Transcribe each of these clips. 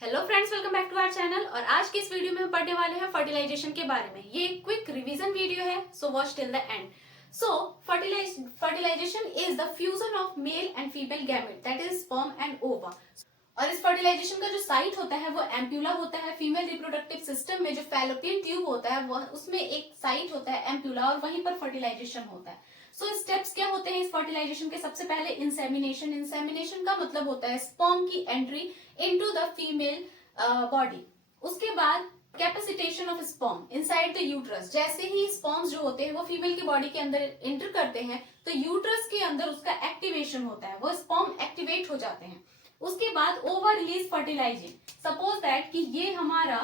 Hello friends, welcome back to our channel. और आज की इस वीडियो में हम पढ़ने वाले हैं फर्टिलाइजेशन के बारे में। ये एक क्विक रिवीजन वीडियो है, so watch till the end. So fertilisation is the fusion of male and female gamete, that is sperm and ova. और इस फर्टिलाइजेशन का जो साइट होता है वो एम्प्यूला होता है। फीमेल रिप्रोडक्टिव सिस्टम में जो फैलोपियन ट्यूब होता है वह उसमें एक साइट होता है एम्प्यूला, और वहीं पर फर्टिलाइजेशन होता है। सो स्टेप्स क्या होते हैं इस फर्टिलाइजेशन के? सबसे पहले इंसेमिनेशन। इंसेमिनेशन का मतलब होता है स्पर्म की entry into the female body. उसके बाद capacitation of sperm inside the uterus. जैसे ही स्पर्म्स जो होते हैं वो फीमेल की बॉडी के अंदर एंटर करते हैं तो यूट्रस के अंदर उसका एक्टिवेशन होता है, वो स्पर्म एक्टिवेट हो जाते हैं। उसके बाद over release fertilising. Suppose that कि ये हमारा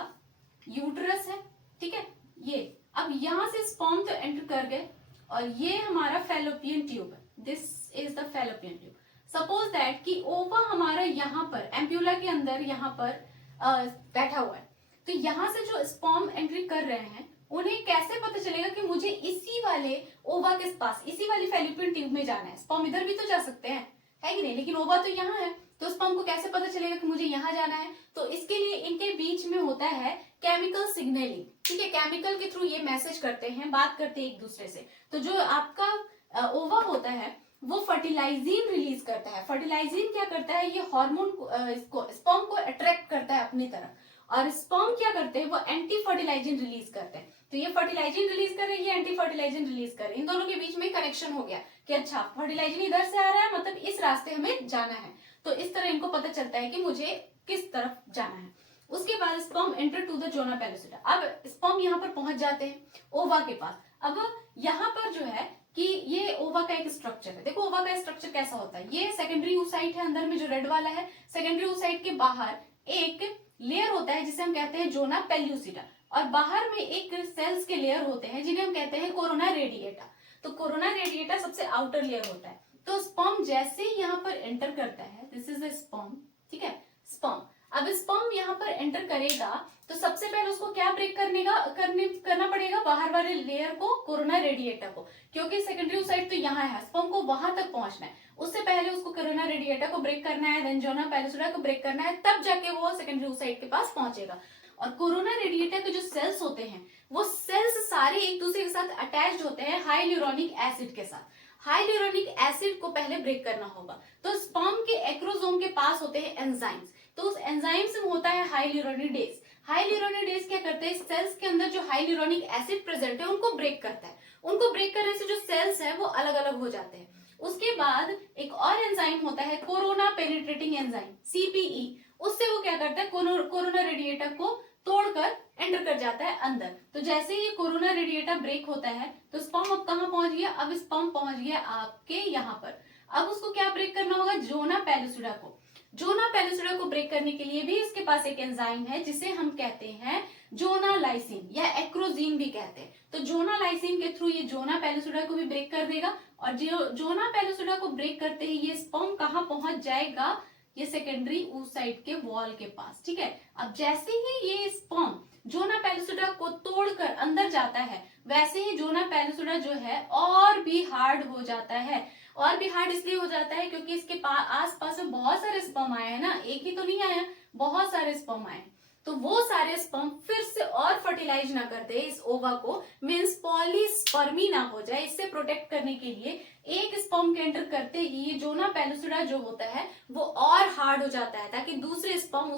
यूट्रस है, ठीक है। ये अब यहां से स्पर्म तो एंटर कर गए और ये हमारा फैलोपियन ट्यूब है। This is the fallopian tube. Suppose that कि ओवा हमारा यहाँ पर एम्प्यूला के अंदर यहाँ पर बैठा हुआ है, तो यहाँ से जो स्पर्म एंट्री कर रहे हैं उन्हें कैसे पता चलेगा कि मुझे इसी वाले ओवा के पास, इसी वाली फैलोपियन ट्यूब में जाना है? स्पर्म इधर भी तो जा सकते हैं, है कि नहीं? लेकिन ओवा तो यहाँ है, तो स्पर्म को कैसे पता चलेगा कि मुझे यहाँ जाना है? तो इसके लिए इनके बीच में होता है केमिकल सिग्नलिंग, ठीक है। केमिकल के थ्रू ये मैसेज करते हैं, बात करते हैं एक दूसरे से। तो जो आपका ओवा होता है वो फर्टिलाइजिन रिलीज करता है। फर्टिलाइजिन क्या करता है? ये हार्मोन इसको स्पर्म को अट्रैक्ट करता है अपनी तरफ, और स्पर्म क्या करते हैं? वो एंटी फर्टिलाइजिन रिलीज करते हैं। तो ये फर्टिलाइजिन रिलीज कर रहे हैं, ये एंटी फर्टिलाइजिन रिलीज कर रहे हैं। इन दोनों के बीच में कनेक्शन हो गया कि अच्छा फर्टिलाइजिन इधर से आ रहा है, मतलब इस रास्ते हमें जाना है। तो इस तरह इनको पता चलता है कि मुझे किस तरफ जाना है। उसके बाद sperm enter to the zona pellucida. अब स्पर्म यहाँ पर पहुंच जाते हैं ओवा के पास। अब यहाँ पर जो है कि ये ओवा का एक स्ट्रक्चर है। देखो ओवा का स्ट्रक्चर कैसा होता है। ये सेकेंडरी oocyte है, अंदर में जो रेड वाला है। सेकेंडरी oocyte के बाहर एक लेयर होता है जिसे हम कहते हैं जोना पेल्यूसिटा, और बाहर में एक सेल्स के लेयर होते हैं जिन्हें हम कहते हैं कोरोना रेडिएटा। तो कोरोना रेडिएटा सबसे आउटर लेयर होता है। तो स्पर्म जैसे ही यहाँ पर एंटर करता है, दिस इज द स्पर्म, ठीक है। स्पर्म अब स्पर्म यहाँ पर एंटर करेगा तो सबसे पहले उसको क्या ब्रेक करना पड़ेगा? बाहर वाले लेयर को, कोरोना रेडिएटा को, क्योंकि सेकेंडरी oocyte तो यहाँ है, स्पर्म को वहां तक पहुंचना है। उससे पहले उसको कोरोना रेडिएटा को ब्रेक करना है, देन जोना पेलोसिटा को ब्रेक करना है, तब जाके वो सेकेंडरी oocyte के पास पहुंचेगा। और कोरोना रेडिएटा के जो सेल्स होते हैं वो सेल्स सारे एक दूसरे के साथ अटैच्ड होते हैं हाइल्यूरोनिक एसिड के साथ। हाइल्यूरोनिक एसिड को पहले ब्रेक करना होगा। तो स्पर्म के एक्रोसोम के पास होते हैं एंजाइम्स, तो उस एंजाइम्स में होता है हाइल्यूरोनिडेज। हाइल्यूरोनिडेज क्या करते हैं? सेल्स के अंदर जो हाइल्यूरोनिक एसिड प्रेजेंट है उनको ब्रेक करता है। उनको ब्रेक करने से जो सेल्स है वो अलग अलग हो जाते हैं। उसके बाद एक और एंजाइम होता है कोरोना पेनिट्रेटिंग एंजाइम, सीपीई। उससे वो क्या करता है? कोरोना रेडिएटर को तोड़कर एंटर कर जाता है अंदर। तो जैसे ही कोरोना रेडिएटर ब्रेक होता है तो स्पर्म अब कहाँ पहुंच गया? अब स्पर्म पहुंच गया आपके यहाँ पर। अब उसको क्या ब्रेक करना होगा? जोना पेलोसिडा को। जोना पेलोसिडा को ब्रेक करने के लिए भी इसके पास एक एंजाइम है जिसे हम कहते हैं जोना लाइसिन या एक्रोजीन भी कहते हैं। तो जोना लाइसिन के थ्रू ये जोना पेलोसिडा को भी ब्रेक कर देगा, और जो जोना पेलोसिडा को ब्रेक करते ही ये स्पर्म कहाँ पहुंच जाएगा? ये सेकेंडरी oocyte के वॉल के पास, ठीक है। अब जैसे ही ये स्पर्म जोना पेलोसिडा को तोड़कर अंदर जाता है, वैसे ही जोना पेलोसिडा जो है और भी हार्ड हो जाता है। और भी हार्ड इसलिए हो जाता है क्योंकि इसके आस पास में बहुत सारे स्पर्म आए हैं ना, एक ही तो नहीं आया, बहुत सारे स्पर्म आए। तो वो सारे स्पर्म फिर से और फर्टिलाइज ना कर दे इस ओवा को, मीन्स पॉलीस्पर्मी ना हो जाए, इससे प्रोटेक्ट करने के लिए एक स्पर्म के एंटर करते ही ये जोना पेलोसिडा जो होता है वो और हार्ड हो जाता है ताकि दूसरे स्पर्म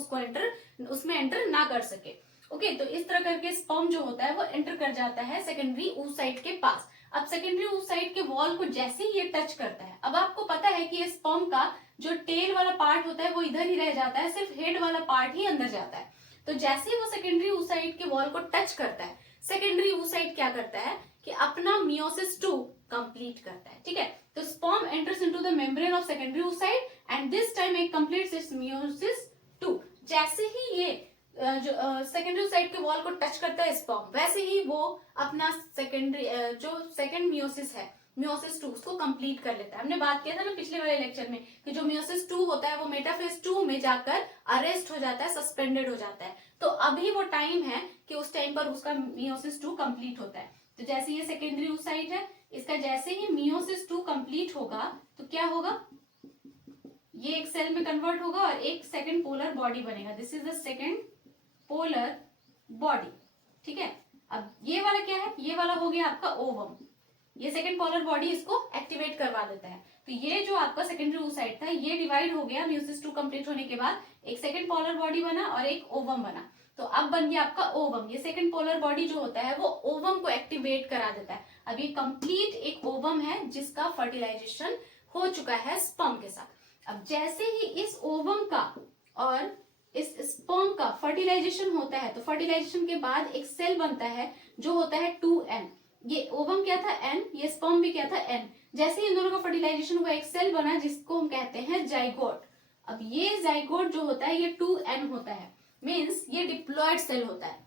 उसमें एंटर ना कर सके। ओके, तो इस तरह करके स्पर्म जो होता है वो एंटर कर जाता है सेकेंडरी oocyte के पास। अब सेकेंडरी oocyte के वॉल को जैसे ही ये टच करता है, अब आपको पता है कि ये स्पर्म का जो टेल वाला पार्ट होता है वो इधर ही रह जाता है, सिर्फ हेड वाला पार्ट ही अंदर जाता है। तो जैसे ही वो सेकेंडरी oocyte के वॉल को टच करता है, सेकेंडरी oocyte क्या करता है कि अपना मियोसिस 2 कंप्लीट करता है, ठीक है। तो sperm enters into the membrane of secondary oocyte and this time it completes it's meiosis 2। जैसे ही ये जो सेकेंडरी oocyte के वॉल को टच करता है स्पर्म, वैसे ही वो अपना सेकेंडरी जो सेकेंड मियोसिस है, मियोसिस 2, उसको कंप्लीट कर लेता है। हमने बात किया था ना पिछले वाले लेक्चर में कि जो मियोसिस 2 होता है वो मेटाफेज 2 में जाकर अरेस्ट हो जाता है, सस्पेंडेड हो जाता है। तो अभी वो टाइम है कि उस टाइम पर उसका मियोसिस 2 कंप्लीट होता है। तो जैसे ये सेकेंडरी oocyte है, इसका जैसे ही मियोसिस 2 कंप्लीट होगा तो क्या होगा? ये एक सेल में कन्वर्ट होगा और एक सेकंड पोलर बॉडी बनेगा। This is the second polar body, ठीक है। अब ये वाला क्या है, ये वाला हो गया आपका ओवम। ये सेकंड पोलर बॉडी इसको एक्टिवेट करवा देता है। तो ये जो आपका सेकेंडरी oocyte था ये डिवाइड हो गया म्यूसिस 2 कंप्लीट होने के बाद, एक सेकंड पोलर बॉडी बना और एक ओवम बना। तो अब बन गया आपका ओवम। ये सेकंड पोलर बॉडी जो होता है वो ओवम को एक्टिवेट करा देता है। अब ये कंप्लीट एक ओवम है जिसका फर्टिलाइजेशन हो चुका है स्पर्म के साथ। अब जैसे ही इस ओवम का और इस स्पर्म का फर्टिलाइजेशन होता है तो फर्टिलाइजेशन के बाद एक सेल बनता है जो होता है 2n। ये ओवम क्या था n, ये स्पर्म भी क्या था n। जैसे ही इन दोनों का फर्टिलाइजेशन हुआ एक सेल बना जिसको हम कहते हैं जाइगोट। अब ये जाइगोट जो होता है ये 2n होता है, मीन्स ये डिप्लॉयड सेल होता है।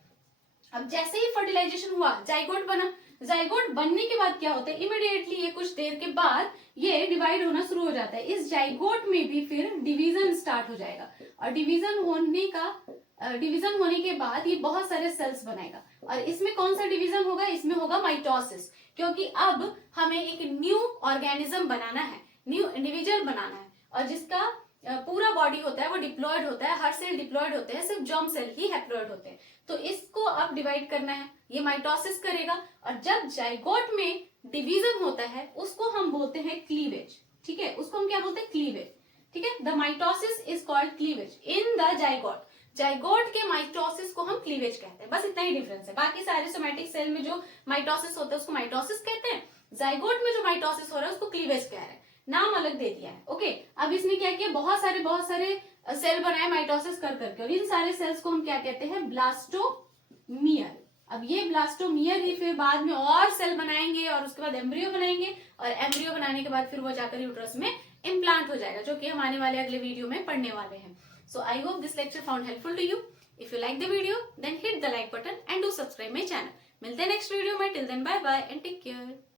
अब जैसे ही फर्टिलाइजेशन हुआ जाइगोट बना। जाइगोट बनने के बाद क्या होता है, इमिडिएटली ये कुछ देर के बाद ये डिवाइड होना शुरू हो जाता है। इस जाइगोट में भी फिर डिवीजन स्टार्ट हो जाएगा और डिवीजन होने के बाद ये बहुत सारे सेल्स बनाएगा। और इसमें कौन सा डिवीजन होगा, इसमें होगा माइटोसिस, क्योंकि अब हमें एक न्यू ऑर्गेनिज्म बनाना है, न्यू इंडिविजुअल बनाना है और जिसका पूरा बॉडी होता है वो डिप्लॉयड होता है। हर सेल डिप्लॉयड होते हैं, सिर्फ जर्म सेल ही हैप्लॉयड होते हैं। तो इसको अब डिवाइड करना है, ये माइटोसिस करेगा। और जब जाइगोट में डिवीजन होता है उसको हम बोलते हैं क्लीवेज, ठीक है। उसको हम क्या बोलते हैं, क्लीवेज, ठीक है। The mitosis is called cleavage in the zygote. Zygote के माइटोसिस को हम क्लीवेज कहते हैं, बस इतना ही डिफरेंस है। बाकी सारे सोमैटिक सेल में जो माइटोसिस होता है उसको माइटोसिस कहते हैं, जाइगोट में जो माइटोसिस हो रहा है उसको क्लीवेज कह रहे हैं, नाम अलग दे दिया है। ओके, अब इसने क्या किया, बहुत सारे सेल बनाए माइटोसिस कर करके, और इन सारे सेल्स को हम क्या कहते हैं, ब्लास्टोमियर। अब ये ब्लास्टोमियर ही फिर बाद में और सेल बनाएंगे और उसके बाद एम्ब्रियो बनाएंगे, और एम्ब्रियो बनाने के बाद फिर वो जाकर यूट्रस में इम्प्लांट हो जाएगा, जो कि हम आने वाले अगले वीडियो में पढ़ने वाले हैं। So I hope this lecture found helpful to you. If you like the video, then hit the like button and do subscribe my channel. मिलते हैं next video में, till then bye bye and take care.